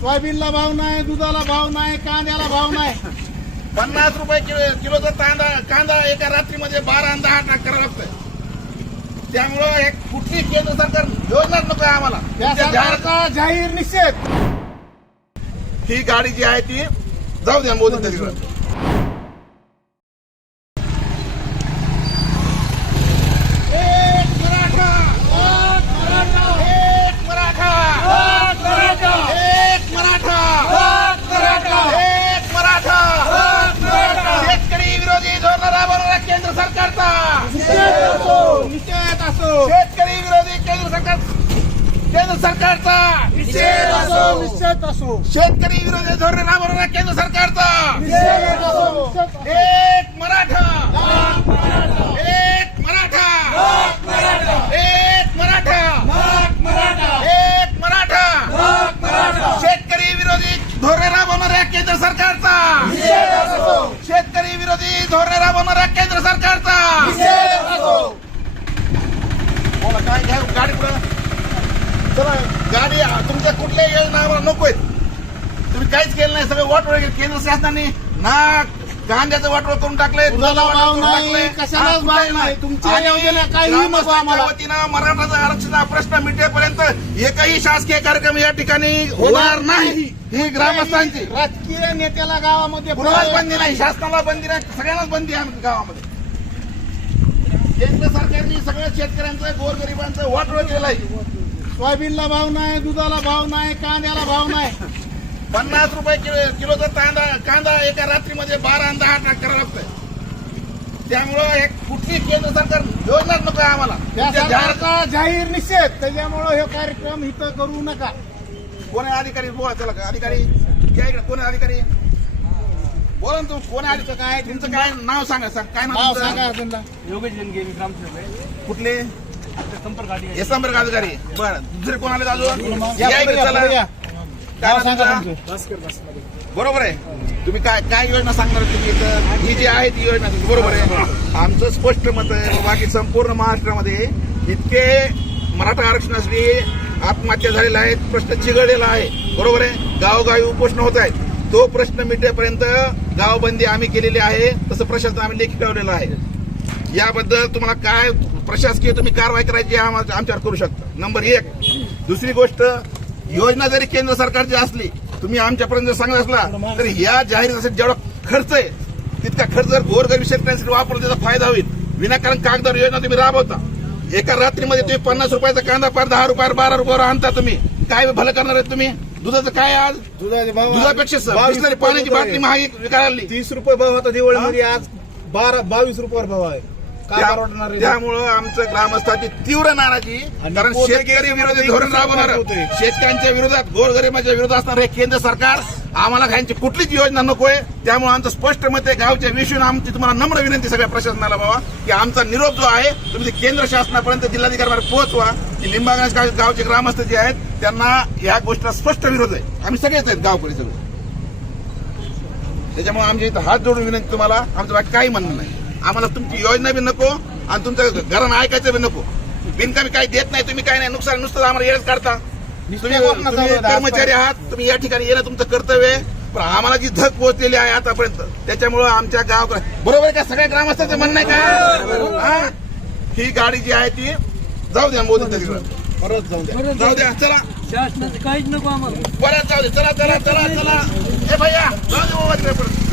सोयाबीनला भाव नाही दुधाला भाव नाही कांद्याला भाव नाही. पन्नास रुपये किलो किलोचा कांदा कांदा एका रात्रीमध्ये बारा आणि दहा टाक करावं लागतं त्यामुळं हे कुठली केंद्र सरकार योजनाच नको आहे आम्हाला. त्या जाहीर- सरकारचा जाहीर निषेध. ही गाडी जी आहे ती जाऊ द्या मोदी तिकडे एक मराठा एक मराठा एक मराठा एक मराठा एक मराठा शेतकरी विरोधी धोरण राबवणारा केंद्र सरकारचा निषेध असो निषेध असो शेतकरी विरोधी केंद्र सरकार केंद्र सरकारचा निषेध असो निषेध असो शेतकरी विरोधी धोरण राबवणारा केंद्र सरकारचा निषेध असो निषेध असो. एक मराठा एक मराठा एक मराठा एक मराठा शेतकरी विरोधी धोरण राबवणाऱ्या केंद्र सरकारचा निषेध असो शेतकरी विरोधी धोरण राबवणाऱ्या केंद्र सरकारचा निषेध असो बोला काय घ्या गाडी पुढं चला गाडी तुमच्या कुठल्या योजना आम्हाला नको आहेत तुम्ही काहीच केलं नाही सगळं वाटोळ केलं. केंद्र शासनाने ना कांद्याचं वाटोळ करून टाकलंय दुधाला दुधाचं भाव वाटोळ करून नाही, टाकलंय. कशालाच भाव कुठलाही नाही. तुमच्या आणि योजना काहीही नको ग्रामस्थांच्या आम्हाला. वतीनं मराठाचा आरक्षणाचा प्रश्न मिटेपर्यंत एकही शासकीय कार्यक्रम या ठिकाणी होणार नाही. ही ग्रामस्थांची. राजकीय नेत्याला गावामध्ये कुणालाच बंदी नाही. शासनाला बंदी नाही. सगळ्यांनाच बंदी आहे आमच्या गावामध्ये. केंद्र सरकारने सगळ्या शेतकऱ्यांचं गोरगरिबांचं वाटोळ आहे सोयाबीनला भाव नाही दुधाला भाव नाही कांद्याला भाव नाही. पन्नास रुपये किलो किलोचा कांदा कांदा एका रात्रीमध्ये बारा दहा टाक करावं लागतं त्यामुळं हे कुठली केंद्र सरकार योजनाच नको आम्हाला. त्या जाहीर- सरकारचा जाहीर निषेध त्याच्यामुळं हे कार्यक्रम इथं करू नका. कोण अधिकारी बोला चला का अधिकारी कोण अधिकारी? बोला तू कोण आहे अधिकारी काय तुमचं काय नाव सांगा सांग काय नाव? सांगा त्यांना योगेश जनगे मी ग्रामसेवक आहे कुठले? हे संपर्क अधिकारी. बरं. दुसरे कोण आले अजून? या इकडे चला. काय नाव तुमचं? बरोबर आहे. तुम्ही काय काय योजना सांगणार तुम्ही इथं? ही जी आहे ती योजना बरोबर आहे. आमचं स्पष्ट मत आहे. बाबा की संपूर्ण महाराष्ट्रामध्ये इतके मराठा आरक्षणासाठी आत्महत्या झालेल्या आहेत. प्रश्न चिघळलेला आहे. बरोबर आहे? गावोगावी उपोषण होत आहेत. तो प्रश्न मिटेपर्यंत गावबंदी आम्ही केलेली आहे. तसं प्रशासन आम्ही लेखी कळवलेलं आहे. याबद्दल तुम्हाला काय प्रशासकीय तुम्ही कारवाई करायची आमच्यावर करू शकता. नंबर एक दुसरी गोष्ट योजना जरी केंद्र सरकारची असली तुम्ही आमच्यापर्यंत जर सांगत असला तर या जाहिरातीसाठी जेवढा खर्च आहे तितका खर्च जर गोरगरीब शेतकऱ्यांसाठी वापरला त्याचा फायदा होईल. विनाकारण कागदावर योजना तुम्ही राबवता. एका रात्रीमध्ये तुम्ही पन्नास रुपयाचा कांदा पार दहा रुपयावर बारा रुपयावर आणता तुम्ही. काय भलं करणार आहे तुम्ही? दुधाचं काय आज? दुधापेक्षा पाण्याची. बाटली महागी विकायला तीस रुपये भाव होता दिवाळीमध्ये आज बारा बावीस रुपयावर भाव आहे. त्या-? त्यामुळं आमचं ग्रामस्थांची तीव्र नाराजी. आणि कारण शेतकरी विरोधी म्हणजे धोरण राबवणार. होतंय. शेतकऱ्यांच्या विरोधात गोरगरिबाच्या विरोधात असणार हे केंद्र सरकार. आम्हाला खायची कुठलीच योजना नकोय. त्यामुळे आमचं स्पष्ट मत आहे गावच्या विषयून आमची तुम्हाला नम्र विनंती सगळ्या प्रशासनाला बाबा की आमचा निरोप जो आहे तुम्ही ते केंद्र शासनापर्यंत जिल्हाधिकाऱ्यांपर्यंत पोहोचवा. की लिंबागंज गाव- गावचे ग्रामस्थ जे आहेत त्यांना या गोष्टीला स्पष्ट विरोध आहे. आम्ही सगळेच आहेत गावकरी सगळे त्याच्यामुळे आमच्या इथं हात जोडून विनंती तुम्हाला. आमचं बाकी काही म्हणणं नाही. आम्हाला तुमची योजना बी नको आणि तुमचं घरानं ऐकायचं बी नको. बिनकामी काही देत नाही तुम्ही काय नाही नुकसान नुसतं आम्हाला येडच काढता. तुम्ही. कर्मचारी आहात तुम्ही या ठिकाणी येणं तुमचं कर्तव्य आहे. पण आम्हाला जी धक पोहोचलेली आहे आतापर्यंत त्याच्यामुळं आमच्या गाव बरोबर का? सगळ्या ग्रामस्थांचं म्हणणं आहे का? हा? ही गाडी जी आहे ती जाऊ द्या मोदी परत जाऊ द्या जाऊ द्या चला. शासनाचं काहीच नको आम्हाला. परत जाऊ दे चला चला चला चला. हे भैया जाऊ दे तिकडे परत.